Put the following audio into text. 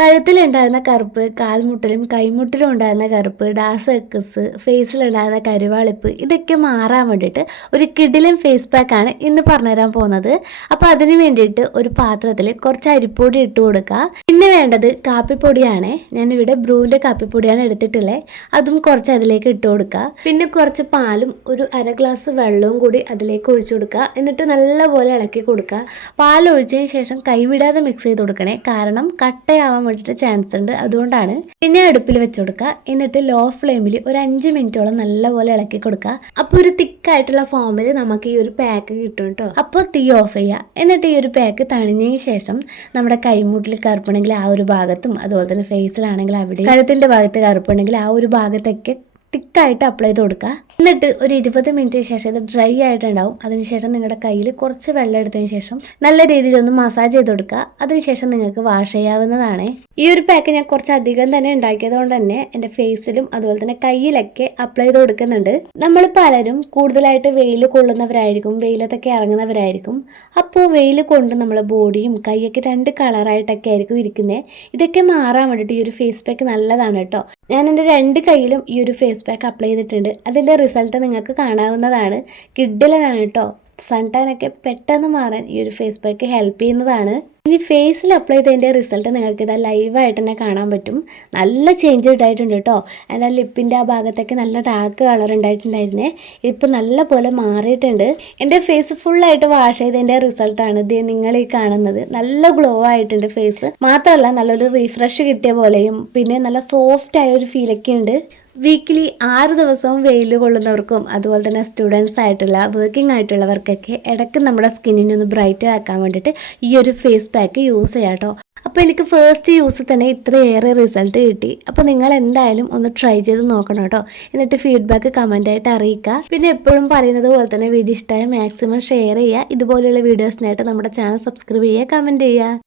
കഴുത്തിലുണ്ടായിരുന്ന കറുപ്പ്, കാൽമുട്ടിലും കൈമുട്ടിലും ഉണ്ടായിരുന്ന കറുപ്പ്, ഡാർക്ക് സർക്കിൾസ്, ഫേസിലുണ്ടായിരുന്ന കരുവാളിപ്പ് ഇതൊക്കെ മാറാൻ വേണ്ടിയിട്ട് ഒരു കിടിലൻ ഫേസ് പാക്കാണ് ഇന്ന് പറഞ്ഞുതരാൻ പോകുന്നത്. അപ്പോൾ അതിന് വേണ്ടിയിട്ട് ഒരു പാത്രത്തിൽ കുറച്ച് അരിപ്പൊടി ഇട്ട് കൊടുക്കുക. പിന്നെ വേണ്ടത് കാപ്പിപ്പൊടിയാണ്. ഞാനിവിടെ ബ്രൂവിൻ്റെ കാപ്പിപ്പൊടിയാണ് എടുത്തിട്ടുള്ളത്. അതും കുറച്ച് അതിലേക്ക് ഇട്ട് കൊടുക്കുക. പിന്നെ കുറച്ച് പാലും ഒരു അര ഗ്ലാസ് വെള്ളവും കൂടി അതിലേക്ക് ഒഴിച്ചു കൊടുക്കുക. എന്നിട്ട് നല്ലപോലെ ഇളക്കി കൊടുക്കുക. പാൽ ഒഴിച്ചതിന് ശേഷം കൈവിടാതെ മിക്സ് ചെയ്ത് കൊടുക്കണേ, കാരണം കട്ടയാവാൻ വേണ്ടിയിട്ട് ചാൻസ് ഉണ്ട്, അതുകൊണ്ടാണ്. പിന്നെ അടുപ്പിൽ വെച്ച് കൊടുക്കുക. എന്നിട്ട് ലോ ഫ്ലെയിമിൽ ഒരു 5 മിനിറ്റോളം നല്ലപോലെ ഇളക്കി കൊടുക്കുക. അപ്പോൾ ഒരു തിക്കായിട്ടുള്ള ഫോമിൽ നമുക്ക് ഈ ഒരു പാക്ക് കിട്ടും കേട്ടോ. അപ്പോൾ തീ ഓഫ് ചെയ്യുക. എന്നിട്ട് ഈ ഒരു പാക്ക് തണിഞ്ഞതിന് ശേഷം നമ്മുടെ കൈമുട്ടിൽ കറുപ്പുണ്ടെങ്കിൽ ആ ഒരു ഭാഗത്തും, അതുപോലെ തന്നെ ഫേസിലാണെങ്കിൽ അവിടെ, കഴുത്തിൻ്റെ ഭാഗത്ത് കറുപ്പുണ്ടെങ്കിൽ ആ ഒരു ഭാഗത്തൊക്കെ തിക്കായിട്ട് അപ്ലൈ ചെയ്ത് കൊടുക്കുക. എന്നിട്ട് ഒരു 20 മിനിറ്റിന് ശേഷം ഇത് ഡ്രൈ ആയിട്ടുണ്ടാവും. അതിനുശേഷം നിങ്ങളുടെ കയ്യിൽ കുറച്ച് വെള്ളം എടുത്തതിന് ശേഷം നല്ല രീതിയിലൊന്ന് മസാജ് ചെയ്ത് കൊടുക്കുക. അതിനുശേഷം നിങ്ങൾക്ക് വാഷ് ചെയ്യാവുന്നതാണ്. ഈ ഒരു പാക്ക് ഞാൻ കുറച്ച് അധികം തന്നെ ഉണ്ടാക്കിയത് കൊണ്ട് തന്നെ എൻ്റെ ഫേസിലും അതുപോലെ തന്നെ കയ്യിലൊക്കെ അപ്ലൈ ചെയ്ത് കൊടുക്കുന്നുണ്ട്. നമ്മൾ പലരും കൂടുതലായിട്ട് വെയിൽ കൊള്ളുന്നവരായിരിക്കും, വെയിലത്തൊക്കെ ഇറങ്ങുന്നവരായിരിക്കും. അപ്പോൾ വെയിൽ കൊണ്ട് നമ്മളെ ബോഡിയും കൈയൊക്കെ 2 കളറായിട്ടൊക്കെ ആയിരിക്കും ഇരിക്കുന്നത്. ഇതൊക്കെ മാറാൻ വേണ്ടിയിട്ട് ഈ ഒരു ഫേസ് പാക്ക് നല്ലതാണ് കേട്ടോ. ഞാൻ എൻ്റെ 2 കൈയിലും ഈ ഒരു ഫേസ് പാക്ക് അപ്ലൈ ചെയ്തിട്ടുണ്ട്. അതിൻ്റെ റിസൾട്ട് നിങ്ങൾക്ക് കാണാവുന്നതാണ്. കിഡിലാണ് കേട്ടോ. സൺ ടാനൊക്കെ പെട്ടെന്ന് മാറാൻ ഈ ഒരു ഫേസ് പാക്ക് ഹെൽപ്പ് ചെയ്യുന്നതാണ്. ഇനി ഫേസിൽ അപ്ലൈ ചെയ്തതിൻ്റെ റിസൾട്ട് നിങ്ങൾക്ക് ഇതാ ലൈവായിട്ട് തന്നെ കാണാൻ പറ്റും. നല്ല ചേഞ്ച് ഉണ്ടായിട്ടുണ്ട് കേട്ടോ. എൻ്റെ ലിപ്പിൻ്റെ ആ ഭാഗത്തൊക്കെ നല്ല ഡാർക്ക് കളർ ഉണ്ടായിട്ടുണ്ടായിരുന്നേ. ഇപ്പം നല്ല പോലെ മാറിയിട്ടുണ്ട്. എൻ്റെ ഫേസ് ഫുള്ളായിട്ട് വാഷ് ചെയ്തതിൻ്റെ റിസൾട്ടാണ് ഇത് നിങ്ങൾ ഈ കാണുന്നത്. നല്ല ഗ്ലോ ആയിട്ടുണ്ട് ഫേസ്. മാത്രമല്ല നല്ലൊരു റീഫ്രഷ് കിട്ടിയ പോലെയും പിന്നെ നല്ല സോഫ്റ്റ് ആയ ഒരു ഫീലൊക്കെ ഉണ്ട്. വീക്കിലി 6 ദിവസവും വെയിൽ കൊള്ളുന്നവർക്കും അതുപോലെ തന്നെ സ്റ്റുഡൻസ് ആയിട്ടുള്ള വർക്കിംഗ് ആയിട്ടുള്ളവർക്കൊക്കെ ഇടയ്ക്ക് നമ്മുടെ സ്കിന്നിനെ ഒന്ന് ബ്രൈറ്റ് ആക്കാൻ വേണ്ടിയിട്ട് ഈ ഒരു ഫേസ് പാക്ക് യൂസ് ചെയ്യാം കേട്ടോ. അപ്പോൾ എനിക്ക് ഫസ്റ്റ് യൂസ് തന്നെ ഇത്രയേറെ റിസൾട്ട് കിട്ടി. അപ്പോൾ നിങ്ങൾ എന്തായാലും ഒന്ന് ട്രൈ ചെയ്ത് നോക്കണം കേട്ടോ. എന്നിട്ട് ഫീഡ്ബാക്ക് കമൻ്റായിട്ട് അറിയിക്കുക. പിന്നെ എപ്പോഴും പറയുന്നത് പോലെ തന്നെ വീഡിയോ ഇഷ്ടമായ മാക്സിമം ഷെയർ ചെയ്യുക. ഇതുപോലെയുള്ള വീഡിയോസിനായിട്ട് നമ്മുടെ ചാനൽ സബ്സ്ക്രൈബ് ചെയ്യുക, കമൻറ്റ് ചെയ്യുക.